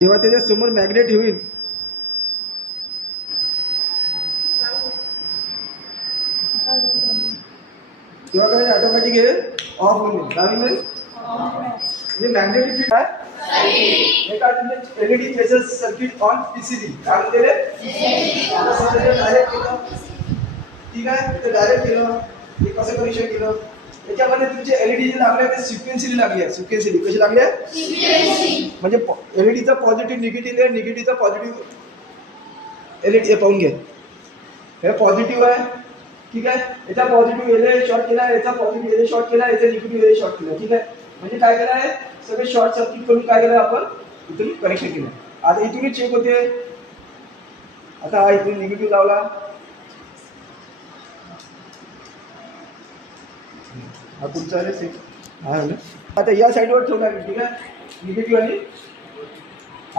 जेव्हा त्याच्या समोर मॅग्नेट होईल तेव्हा काय ऑटोमॅटिक हे ऑफ होईल. काय म्हणजे मॅग्नेटिक फील्ड आहे एका LED cases circuit on PCB काय म्हणते डायरेक्ट केलं. ठीक आहे, ते डायरेक्ट केलं. हे कसं कनेक्शन केलं याच्यामध्ये तुमचे एलईडी जे लागले ते सिक्वेन्शियली लागले आहे. सिक्वेन्शियली कशी लागले म्हणजे एलईडीचा पॉझिटिव्ह निगेटिव्ह आहे, निगेटिव्हचा पॉझिटिव्ह एलईडी पाहून घ्या. हे पॉझिटिव्ह आहे. ठीक आहे, याचा पॉझिटिव्ह एलए शॉर्ट केला, याचा पॉझिटिव्ह एलए शॉर्ट केला, याचा निगेटिव्ह एलए शॉर्ट केला. ठीक आहे, म्हणजे काय केलं आहे सगळे शॉर्ट सर्किट करून काय केलं आपण इथून कनेक्शन केलं. आता इथूनच चेक होते. आता हा इथून निगेटिव्ह लावला, हा तुमचा आहे हा. आता या साईडवर ठेवला. ठीक आहे, निगेटिव्ह आणि